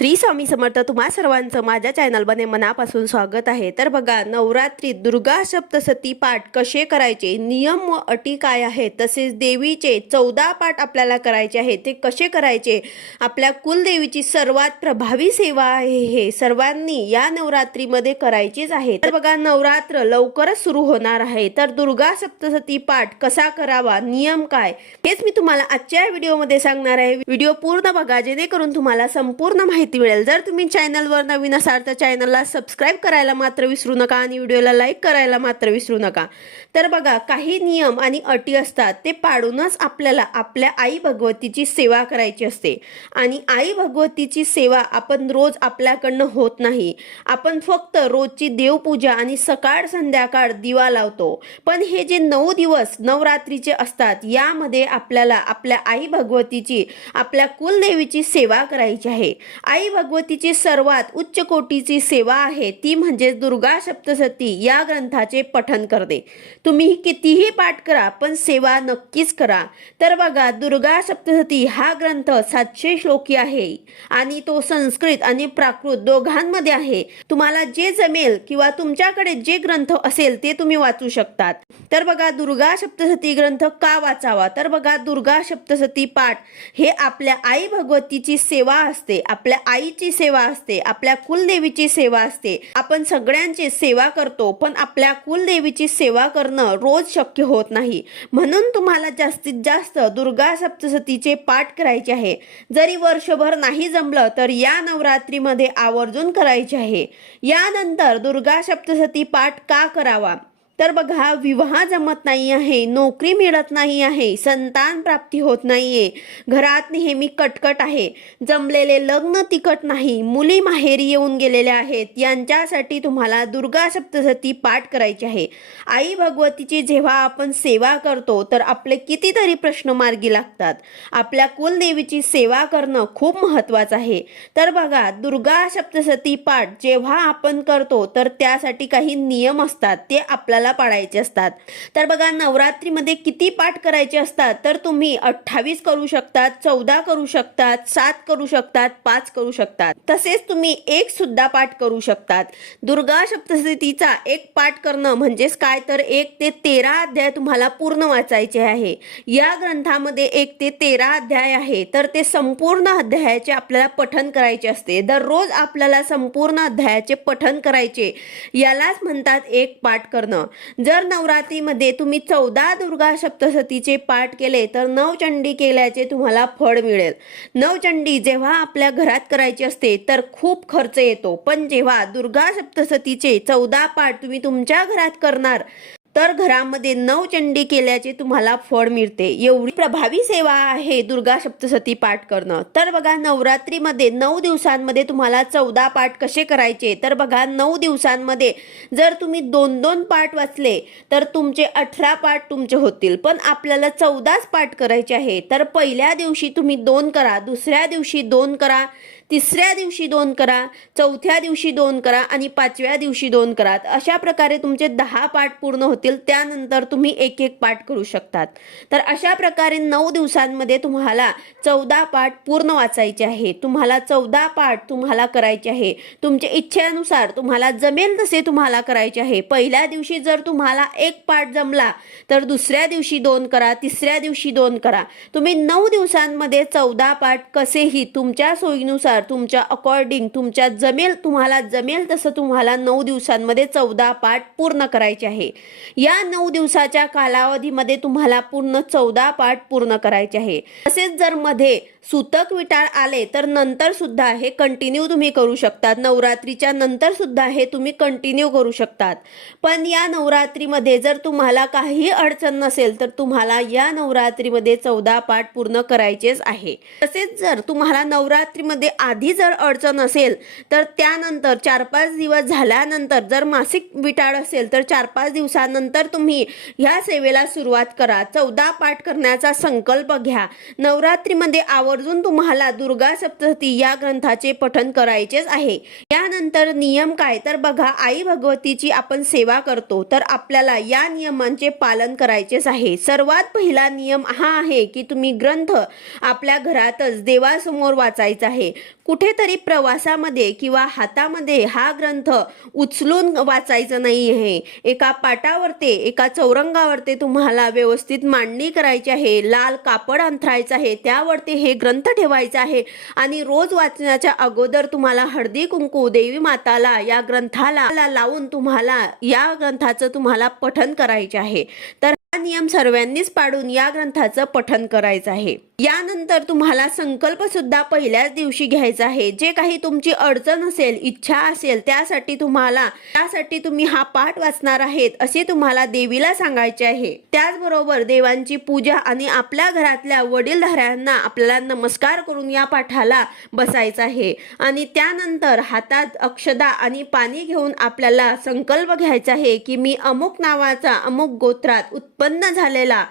श्री स्वामी समर्थ तुम्हा सर्वांचं माझ्या चॅनलमध्ये मनापासून स्वागत आहे। तर बघा, नवरात्रीत दुर्गा सप्तशती पाठ कसे करायचे, नियम व अटी काय आहेत, तसेच देवीचे 14 पाठ आपल्याला करायचे आहेत, ते कसे करायचे, आपल्या कुलदेवीची सर्वात प्रभावी सेवा आहे, हे सर्वांनी या नवरात्रीमध्ये करायचीच आहे। तर बघा, नवरात्र लवकरच सुरू होणार आहे, तर दुर्गा सप्तशती पाठ कसा करावा, नियम काय, हेच मी तुम्हाला आजच्या व्हिडिओमध्ये सांगणार आहे। व्हिडिओ पूर्ण बघा जेणेकरून तुम्हाला संपूर्ण माहिती मिळेल। जर तुम्ही चॅनलवर नवीन असाल तर चॅनलला सबस्क्राइब करायला मात्र विसरू नका आणि व्हिडिओला लाईक करायला मात्र विसरू नका। तर बघा, काही नियम आणि अटी असतात, ते पाळूनच आपल्याला आपल्या आई भगवतीची सेवा करायची असते। आणि आई भगवतीची सेवा आपण रोज आपल्याकडनं होत नाही, आपण फक्त रोजची देवपूजा आणि सकाळ संध्याकाळ दिवा लावतो। पण हे जे 9 दिवस नवरात्रीचे असतात, यामध्ये आपल्याला आपल्या आई भगवतीची, आपल्या कुलदेवीची सेवा करायची आहे। आई भगवतीची सर्वात उच्च कोटीची सेवा आहे ती म्हणजे दुर्गा सप्तशती या ग्रंथाचे पठण करणे। तुम्ही कितीही पाठ करा पण सेवा नक्कीच करा। तर बघा, दुर्गा सप्तशती हा ग्रंथ 700 श्लोकी आहे आणि तो संस्कृत आणि प्राकृत दोघांमध्ये आहे। तुम्हाला जे जमेल किंवा तुमच्याकडे जे ग्रंथ असेल ते तुम्ही वाचू शकतात। तर बघा, दुर्गा सप्तशती ग्रंथ का वाचावा, तर बघा, दुर्गा सप्तशती पाठ हे आपल्या आई भगवतीची सेवा असते, आपल्या आईची सेवा असते, आपल्या कुलदेवीची सेवा असते। आपण सगळ्यांची सेवा करतो पण आपल्या कुलदेवीची सेवा करणं रोज शक्य होत नाही, म्हणून तुम्हाला जास्तीत जास्त दुर्गा सप्तशतीचे पाठ करायचे आहे। जरी वर्षभर नाही जमलं तर या नवरात्रीमध्ये आवर्जून करायचे आहे। यानंतर दुर्गा सप्तशती पाठ का करावा, तर बघा, विवाह जमत नाही आहे, नोकरी मिळत नाही आहे, संतान प्राप्ती होत नाहीये, घरात नेहमी कटकट आहे, जमलेले लग्न तिकट नाही, मुली माहेरी येऊन गेलेल्या आहेत, यांच्यासाठी तुम्हाला दुर्गा सप्तशती पाठ करायची आहे। आई भगवतीची जेव्हा आपण सेवा करतो तर आपले कितीतरी प्रश्न मार्गी लागतात। आपल्या कुलदेवीची सेवा करणं खूप महत्त्वाचं आहे। तर बघा, दुर्गा सप्तशती पाठ जेव्हा आपण करतो तर त्यासाठी काही नियम असतात, ते आपल्याला पाळायचे असतात। तर बघा, नवरात्रीमध्ये किती पाठ करायचे असतात, तर तुम्ही 28 करू शकतात, 14 करू शकतात, 7 करू शकतात, 5 करू शकतात, तसेच तुम्ही 1 सुद्धा पाठ करू शकतात। दुर्गा सप्तशतीचा एक पाठ करणं म्हणजेच काय, तर 1 ते 13 अध्याय तुम्हाला पूर्ण वाचायचे आहे। या ग्रंथामध्ये 1 ते 13 अध्याय आहे, तर ते संपूर्ण अध्यायाचे आपल्याला पठण करायचे असते। दररोज आपल्याला संपूर्ण अध्यायाचे पठण करायचे, यालाच म्हणतात एक पाठ करणं। जर नवरात्रीमध्ये तुम्ही 14 दुर्गा सप्तशतीचे पाठ केले तर नवचंडी केल्याचे तुम्हाला फळ मिळेल। नवचंडी जेव्हा आपल्या घरात करायची असते तर खूप खर्च येतो, पण जेव्हा दुर्गा सप्तशतीचे 14 पाठ तुम्ही तुमच्या घरात करणार तर घरामध्ये नवचंडी केल्याचे तुम्हाला फळ मिळते। एवढी प्रभावी सेवा आहे दुर्गा सप्तशती पाठ करणं। तर बघा, नवरात्रीमध्ये 9 दिवसांमध्ये तुम्हाला 14 पाठ कसे करायचे, तर बघा, 9 दिवसांमध्ये जर तुम्ही 2-2 पाठ वाचले तर तुमचे 18 पाठ तुमचे होतील, पण आपल्याला 14च पाठ करायचे आहे। तर पहिल्या दिवशी तुम्ही 2 करा, दुसऱ्या दिवशी 2 करा, तिसऱ्या दिवशी 2 करा, चौथ्या दिवशी 2 करा आणि 5व्या दिवशी 2 करा। अशा प्रकारे तुमचे 10 पाठ पूर्ण होतील। त्यानंतर तुम्ही 1-1 पाठ करू शकतात। तर अशा प्रकारे 9 दिवसांमध्ये तुम्हाला 14 पाठ पूर्ण वाचायचे आहे। तुम्हाला 14 पाठ तुम्हाला करायचे आहे, तुमच्या इच्छेनुसार तुम्हाला जमेल तसे तुम्हाला करायचे आहे। पहिल्या दिवशी जर तुम्हाला 1 पाठ जमला तर दुसऱ्या दिवशी 2 करा, तिसऱ्या दिवशी 2 करा। तुम्ही 9 दिवसांमध्ये 14 पाठ कसेही तुमच्या सोयीनुसार, तुमच्या अकॉर्डिंग, तुमच्या तुम्हाला जमेल तसं तुम्हाला 9 दिवसांमध्ये 14 पाठ पूर्ण करायचे आहे। या 9 दिवसाच्या कालावधीमध्ये तुम्हाला पूर्ण 14 पाठ पूर्ण करायचे आहे। तसेच जर मध्ये सूतक विटाळ आले तर नंतर सुद्धा हे कंटिन्यू तुम्ही करू शकतात। नवरात्रीच्या नंतर सुद्धा हे तुम्ही कंटिन्यू करू शकतात। पण या नवरात्रीमध्ये जर तुम्हाला काही अडचण नसेल तर तुम्हाला या नवरात्रीमध्ये 14 पाठ पूर्ण करायचेच आहे। तसेच जर तुम्हाला नवरात्रीमध्ये आधी जर अडचण असेल तर त्यानंतर 4-5 दिवस झाल्यानंतर जर मासिक विटाळ असेल तर 4-5 दिवसानंतर तुम्ही ह्या सेवेला सुरुवात करा। 14 पाठ करण्याचा संकल्प घ्या। नवरात्रीमध्ये आवर्जून तुम्हाला दुर्गा सप्तशती या ग्रंथाचे पठण करायचेच आहे। यानंतर नियम काय, तर बघा, आई भगवतीची आपण सेवा करतो तर आपल्याला या नियमांचे पालन करायचेच आहे। सर्वात पहिला नियम हा आहे की तुम्ही ग्रंथ आपल्या घरातच देवासमोर वाचायचा आहे। कुठेतरी प्रवासामध्ये किंवा हातामध्ये हा ग्रंथ उचलून वाचायचं नाही आहे. एका पाटावरती एका चौरंगावरती तुम्हाला व्यवस्थित मांडणी करायची आहे. लाल कापड अंथरायचं आहे, त्यावरती हे ग्रंथ ठेवायचा आहे आणि रोज वाचण्याच्या अगोदर तुम्हाला हळदी कुंकू देवी माताला या ग्रंथाला लावून तुम्हाला या ग्रंथाचं तुम्हाला पठण करायचे आहे. तर हा नियम सर्वांनीच पाळून या ग्रंथाचं पठण करायचं आहे. यानंतर तुम्हाला संकल्प सुद्धा पहिल्याच दिवशी घ्यायचा आहे. जे काही तुमची अडचण असेल, इच्छा असेल, त्यासाठी तुम्ही हा पाठ वाचणार आहेत असे तुम्हाला देवीला सांगायचे आहे. त्याचबरोबर देवांची पूजा आणि आपल्या घरातल्या वडीलधाऱ्यांना आपल्याला नमस्कार करून या पाठाला बसायचं आहे आणि त्यानंतर हातात अक्षदा आणि पाणी घेऊन आपल्याला संकल्प घ्यायचा आहे की मी अमुक नावाचा अमुक गोत्रात उत्पन्न झालेला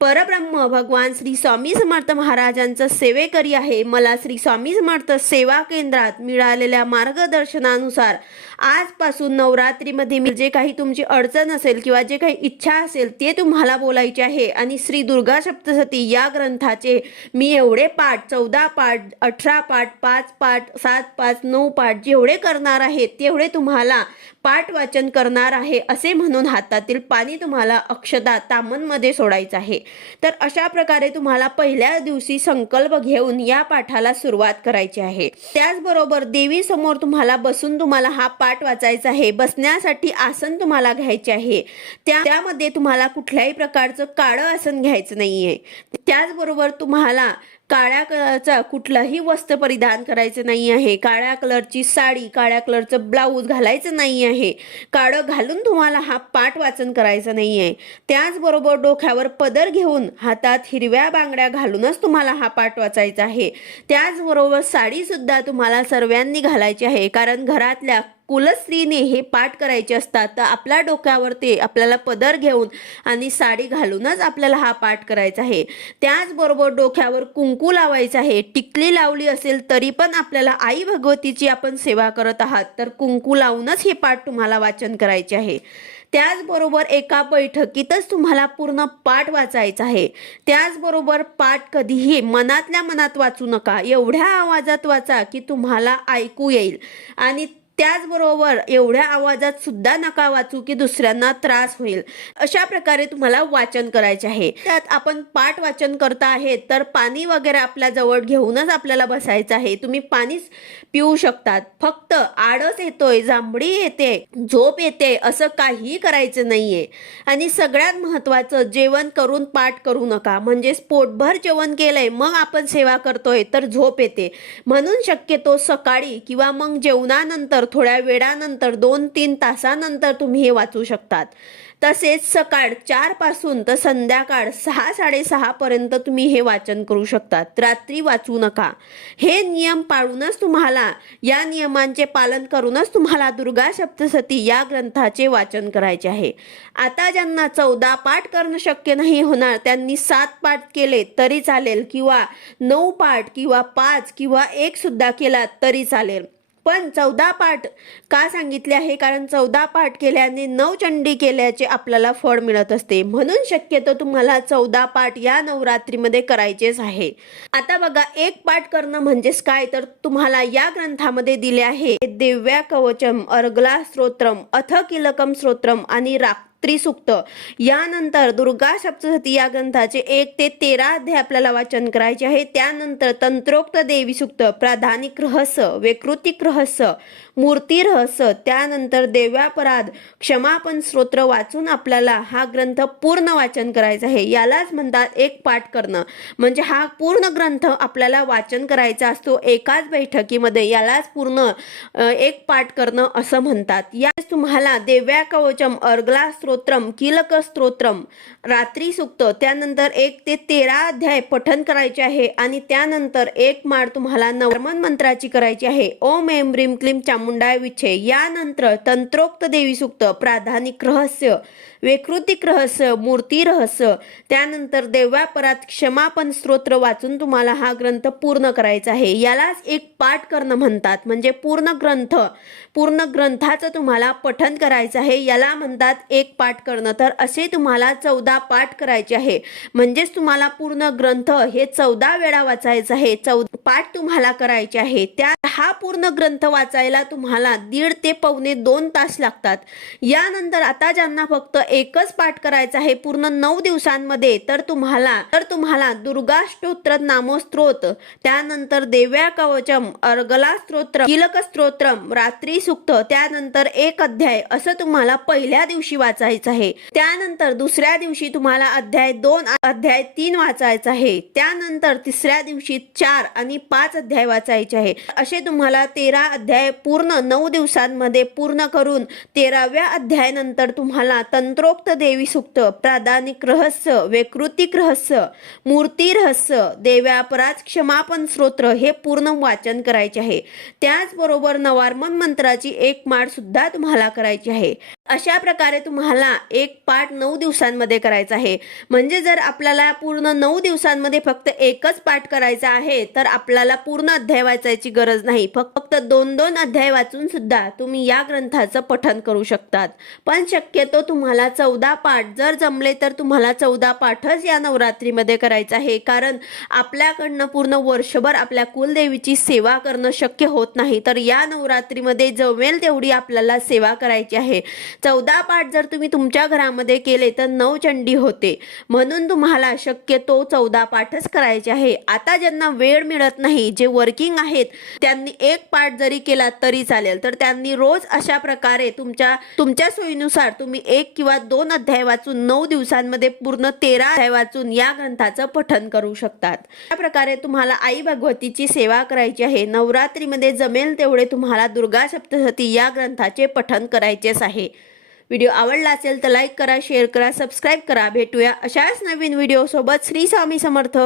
परब्रह्म भगवान श्री स्वामी समर्थ महाराजांचं सेवेकरी आहे. मला श्री स्वामी समर्थ सेवा केंद्रात मिळालेल्या मार्गदर्शनानुसार आजपासून नवरात्रीमध्ये जे काही तुमची अडचण असेल किंवा जे काही इच्छा असेल ते तुम्हाला बोलायचे आहे आणि श्री दुर्गा सप्तशती या ग्रंथाचे मी एवढे पाठ 14 पाठ 18 पाठ 5 पाठ 7 पाठ 9 पाठ जेवढे करणार आहेत तेवढे तुम्हाला पाठ वाचन करणार आहे असे म्हणून हातातील पाणी तुम्हाला अक्षदा तामणमध्ये सोडायचं आहे. तर अशा प्रकारे तुम्हाला पहिल्या दिवशी संकल्प घेऊन या पाठाला सुरुवात करायची आहे. त्याचबरोबर देवी समोर तुम्हाला बसून तुम्हाला हा पाठ वाचायचा आहे. बसण्यासाठी आसन तुम्हाला घ्यायचे आहे. त्यामध्ये तुम्हाला कुठल्याही प्रकारचं काळं आसन घ्यायचं नाहीये. त्याचबरोबर तुम्हाला काळ्या कलरचा कुठलाही वस्त्र परिधान करायचं नाही आहे. काळ्या कलरची साडी, काळ्या कलरचं ब्लाऊज घालायचं नाही आहे. काळं घालून तुम्हाला हा पाठ वाचन करायचं नाही आहे. त्याचबरोबर डोक्यावर पदर घेऊन हातात हिरव्या बांगड्या घालूनच तुम्हाला हा पाठ वाचायचा आहे. त्याचबरोबर साडी सुद्धा तुम्हाला सर्वांनी घालायची आहे, कारण घरातल्या कुलस्त्रीने हे पाठ करायचे असतात. तर आपल्या डोक्यावरती आपल्याला पदर घेऊन आणि साडी घालूनच आपल्याला हा पाठ करायचा आहे. त्याचबरोबर डोक्यावर कुंकू लावायचं आहे. टिकली लावली असेल तरी पण आपल्याला आई भगवतीची आपण सेवा करत आहात, तर कुंकू लावूनच हे पाठ तुम्हाला वाचन करायचे आहे. त्याचबरोबर एका बैठकीतच तुम्हाला पूर्ण पाठ वाचायचा आहे. त्याचबरोबर पाठ कधीही मनातल्या मनात वाचू नका. एवढ्या आवाजात वाचा की तुम्हाला ऐकू येईल आणि त्याचबरोबर एवढ्या आवाजात सुद्धा नका वाचू की दुसऱ्यांना त्रास होईल. अशा प्रकारे तुम्हाला वाचन करायचे आहे. त्यात आपण पाठ वाचन करता आहे तर पाणी वगैरे आपल्या जवळ घेऊनच आपल्याला बसायचं आहे. तुम्ही पाणी पिऊ शकतात. फक्त आळस येतोय, जांभळी येते, झोप येते असं काहीही करायचं नाहीये. आणि सगळ्यात महत्त्वाचं, जेवण करून पाठ करू नका. म्हणजे पोटभर जेवण केलंय मग आपण सेवा करतोय तर झोप येते. म्हणून शक्यतो सकाळी किंवा मग जेवणानंतर थोड्या वेळानंतर 2-3 तासानंतर तुम्ही हे वाचू शकतात. तसेच सकाळ 4 पासून तर संध्याकाळ 6-6:30 पर्यंत तुम्ही हे वाचन करू शकतात. रात्री वाचू नका. हे नियम पाळूनच तुम्हाला, या नियमांचे पालन करूनच तुम्हाला दुर्गा सप्तशती या ग्रंथाचे वाचन करायचे आहे. आता ज्यांना 14 पाठ करणं शक्य नाही होणार त्यांनी 7 पाठ केले तरी चालेल किंवा 9 पाठ किंवा 5 किंवा 1 सुद्धा केला तरी चालेल. पण 14 पाठ का सांगितले आहे, कारण 14 पाठ केल्याने 9 चंडी केल्याचे आपल्याला फळ मिळत असते. म्हणून शक्यतो तुम्हाला 14 पाठ या नवरात्रीमध्ये करायचेच आहे. आता बघा, 1 पाठ करणं म्हणजेच काय, तर तुम्हाला या ग्रंथामध्ये दिले आहे दिव्या कवचम, अर्गला स्तोत्रम, अथ किलकम स्तोत्रम आणि त्रिसूक्त. यानंतर दुर्गा सप्तशती या ग्रंथाचे 1 ते 13 अध्याय आपल्याला वाचन करायचे आहे. त्यानंतर तंत्रोक्त देवी सूक्त, प्राधानिक रहस्य, वैकृतिक रहस्य, मूर्ती रहस्य, त्यानंतर देव्यापराध, क्षमापण स्तोत्र वाचून आपल्याला हा ग्रंथ पूर्ण वाचन करायचा आहे. यालाच म्हणतात 1 पाठ करणं. म्हणजे हा पूर्ण ग्रंथ आपल्याला वाचन करायचा असतो एकाच बैठकीमध्ये. यालाच पूर्ण 1 पाठ करणं असं म्हणतात. यास तुम्हाला दिव्या कवचम, अर्गला स्तोत्रम, कीलक स्तोत्रम, रात्री सूक्त, त्यानंतर 1 ते 13 अध्याय पठण करायचे आहे आणि त्यानंतर 1 माळ तुम्हाला नवमन मंत्राची करायची आहे. ओम ऐं ह्रीं क्लीं चामुंडाय विच्छे. यानंतर तंत्रोक्त देवी सूक्त, प्राधानिक रहस्य, वैकृतिक रहस्य, मूर्ती रहस्य, त्यानंतर देव्यापरात क्षमापण स्तोत्र वाचून तुम्हाला हा ग्रंथ पूर्ण करायचा आहे. यालाच एक पाठ करणं म्हणतात. म्हणजे पूर्ण ग्रंथाचं तुम्हाला पठण करायचं आहे. याला म्हणतात एक पाठ करणं. तर असे तुम्हाला 14 पाठ करायचे आहे. म्हणजेच तुम्हाला पूर्ण ग्रंथ हे 14 वेळा वाचायचं आहे. 14 पाठ तुम्हाला करायचे आहे. हा पूर्ण ग्रंथ वाचायला तुम्हाला 1.5 ते पावणे 2 तास लागतात. यानंतर आता ज्यांना फक्त एकच पाठ करायचा आहे पूर्ण 9 दिवसांमध्ये, तर तुम्हाला दुर्गा स्तोत्र, नामस्तोत्र, त्यानंतर देव्या कवचम, अर्गला स्तोत्र, कीलक स्तोत्र, रात्री सूक्त, त्यानंतर 1 अध्याय असं तुम्हाला पहिल्या दिवशी वाचायचं आहे. त्यानंतर दुसऱ्या दिवशी तुम्हाला अध्याय 2, अध्याय 3 वाचायचा आहे. त्यानंतर तिसऱ्या दिवशी 4 आणि 5 अध्याय वाचायचे आहे. असे तुम्हाला 13 अध्याय पूर्ण 9 दिवसांमध्ये पूर्ण करून 13व्या अध्यायानंतर तुम्हाला तंत्रोक्त देवी सूक्त, प्रादानिक रहस्य, वैकृतिक रहस्य, मूर्ती रहस्य, देव्यापराध क्षमापण स्तोत्र हे पूर्ण वाचन करायचे आहे. त्याचबरोबर नवार्मन मंत्राची एक माळ सुद्धा तुम्हाला करायची आहे. अशा प्रकारे तुम्हाला एक पाठ 9 दिवसांमध्ये करायचा आहे. म्हणजे जर आपल्याला पूर्ण 9 दिवसांमध्ये फक्त एकच पाठ करायचा आहे तर आपल्याला पूर्ण अध्याय वाचायची गरज नाही. फक्त 2-2 अध्याय वाचून सुद्धा तुम्ही या ग्रंथाचं पठण करू शकतात. पण शक्यतो तुम्हाला 14 पाठ जर जमले तर तुम्हाला 14 पाठच या नवरात्रीमध्ये करायचं आहे. कारण आपल्याकडनं पूर्ण वर्षभर आपल्या कुलदेवीची सेवा करणं शक्य होत नाही. तर या नवरात्रीमध्ये जमेल तेवढी आपल्याला सेवा करायची आहे. 14 पाठ जर तुम्ही तुमच्या घरामध्ये केले तर 9 चंडी होते. म्हणून तुम्हाला शक्यतो 14 पाठच करायचे आहे. आता ज्यांना वेळ मिळत नाही, जे वर्किंग आहेत, त्यांनी एक पाठ जरी केला तरी चालेल. तर त्यांनी रोज अशा प्रकारे तुमच्या सोयीनुसार तुम्ही 1 किंवा 2 अध्याय वाचून 9 दिवसांमध्ये पूर्ण 13 अध्याय वाचून या ग्रंथाचं पठण करू शकतात. या प्रकारे तुम्हाला आई भगवतीची सेवा करायची आहे. नवरात्रीमध्ये जमेल तेवढे तुम्हाला दुर्गा सप्तशती या ग्रंथाचे पठण करायचेच आहे. व्हिडिओ आवडला असेल तर लाईक करा, शेअर करा, सबस्क्राईब करा. भेटूया अशाच नवीन व्हिडिओ सोबत. श्री स्वामी समर्थ.